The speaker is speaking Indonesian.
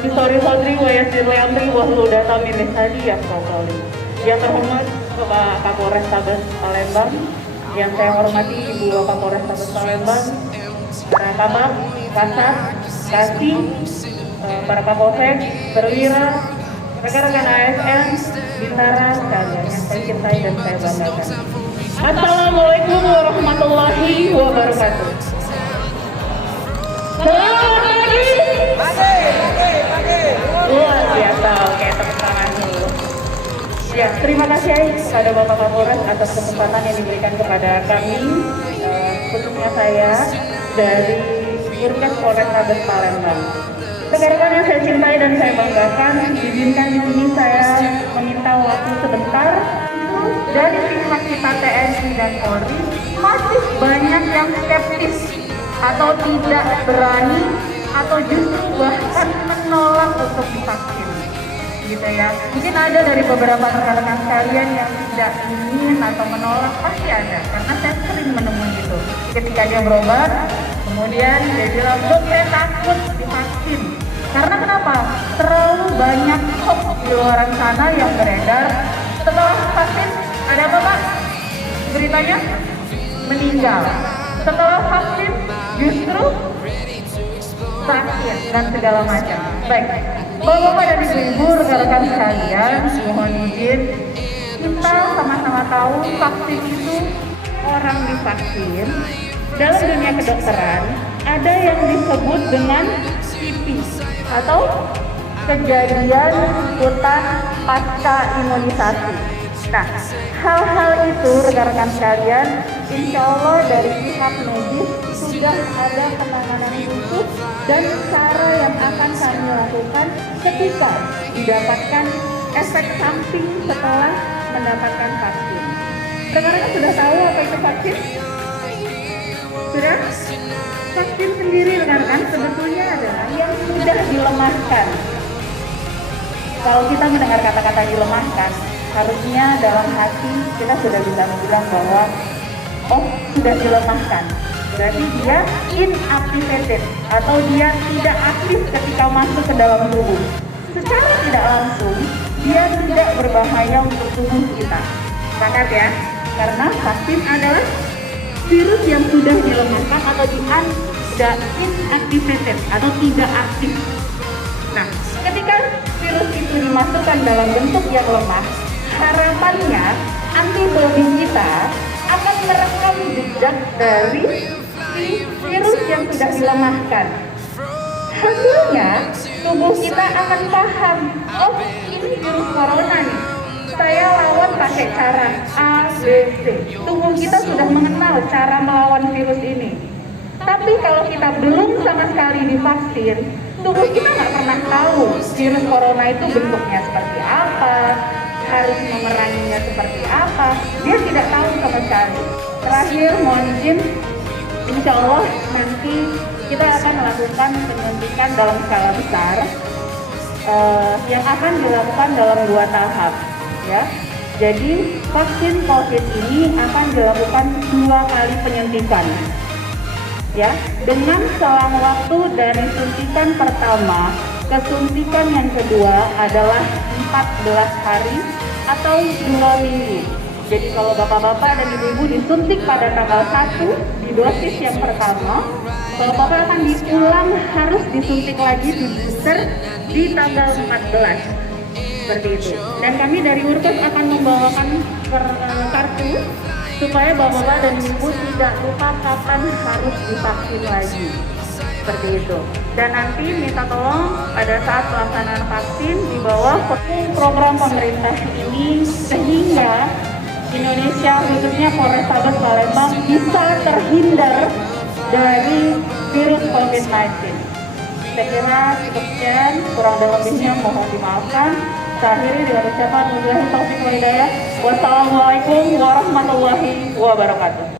Abisori Sodri wa Yasir Leandri wa Huludata Minis Hadi yang Kokoli. Yang terhormat Bapak Kapolres Tabes Palembang, yang saya hormati Ibu Kapolres Tabes Palembang, para kabak, kasat, kasih, para kapolsek, perwira, rekan-rekan ASN, bintara sekalian yang saya cintai dan saya banggakan. Assalamualaikum warahmatullahi wabarakatuh. Selamat pagi. Luar biasa, oke, tepuk tangan dulu. Ya, terima kasih kepada Bapak Kapolres atas kesempatan yang diberikan kepada kami, khususnya saya dari Yurkes Polres Tabes Palembang. Rekan-rekan yang saya cintai dan saya banggakan, izinkan di sini saya meminta waktu sebentar. Dari pihak kita TNI dan Polri masih banyak yang skeptis atau tidak berani atau justru bahkan menolak untuk divaksin, gitu ya. Mungkin ada dari beberapa rekan-rekan sekalian yang tidak ingin atau menolak, pasti ada, karena saya sering menemui itu. Ketika dia berobat, kemudian dia bilang, "Dok, saya takut divaksin." Karena kenapa? Terlalu banyak hoax di luar sana yang beredar. Setelah vaksin, ada apa Pak? Beritanya meninggal. Setelah vaksin, justru sakit dan segala macam. Baik, Bapak-bapak dan Ibu-ibu, rekan-rekan sekalian, mohon izin, kita sama-sama tahu vaksin itu orang divaksin. Dalam dunia kedokteran, ada yang disebut dengan CP atau kejadian ikutan pasca imunisasi. Nah, hal-hal itu rekan-rekan sekalian, insya Allah dari pihak medis sudah ada penanganan khusus dan cara yang akan kami lakukan ketika didapatkan efek samping setelah mendapatkan vaksin. Rekan-rekan sudah tahu apa itu vaksin? Sudah? Vaksin sendiri rekan-rekan sebetulnya adalah yang sudah dilemahkan. Kalau kita mendengar kata-kata dilemahkan, harusnya dalam hati kita sudah bisa bilang bahwa oh, sudah dilemahkan. Berarti dia inactivated atau dia tidak aktif ketika masuk ke dalam tubuh. Secara tidak langsung, dia tidak berbahaya untuk tubuh kita. Sepakat ya? Karena vaksin adalah virus yang sudah dilemahkan atau inactivated atau tidak aktif. Nah, ketika virus itu dimasukkan dalam bentuk yang lemah, harapannya antibodi kita akan merekam jejak dari virus yang sudah dilemahkan. Hasilnya, tubuh kita akan paham, oh ini virus corona nih, saya lawan pakai cara A, B, C. Tubuh kita sudah mengenal cara melawan virus ini. Tapi kalau kita belum sama sekali divaksin, tubuh kita nggak pernah tahu virus corona itu bentuknya seperti apa, harus memeranginya seperti apa. Dia tidak tahu sama sekali. Terakhir, mohon izin, insya Allah nanti kita akan melakukan penyuntikan dalam skala besar yang akan dilakukan dalam 2 tahap. Ya, jadi vaksin COVID ini akan dilakukan 2 kali penyuntikan. Ya, dengan selang waktu dari suntikan pertama ke suntikan yang kedua adalah 14 hari atau 2 minggu. Jadi kalau bapak-bapak dan ibu-ibu disuntik pada tanggal 1 di dosis yang pertama, bapak-bapak akan diulang harus disuntik lagi di booster di tanggal 14. Seperti itu. Dan kami dari Yurkes akan membawakan kartu supaya bapak-bapak dan ibu tidak lupa kapan harus divaksin lagi. Seperti itu. Dan nanti minta tolong pada saat pelaksanaan vaksin di bawah program pemerintah ini sehingga Indonesia khususnya Polres Tabes Palembang bisa terhindar dari virus COVID-19. Saya kira cukup sekian, kurang dan lebihnya mohon dimaafkan. Saya akhiri dengan ucapan wabillahi taufiq wal hidayah. Wassalamualaikum warahmatullahi wabarakatuh.